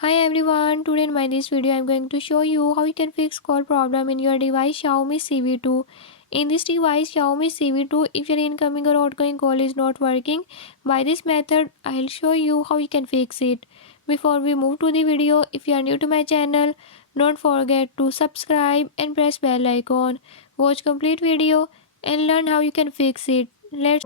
Hi everyone, today in my this video I am going to show you how you can fix call problem in your device Xiaomi Civi 2. In this device Xiaomi Civi 2, if your incoming or outgoing call is not working, by this method I'll show you how you can fix it. Before we move to the video, if you are new to my channel, don't forget to subscribe and press bell icon. Watch complete video and learn how you can fix it. Let's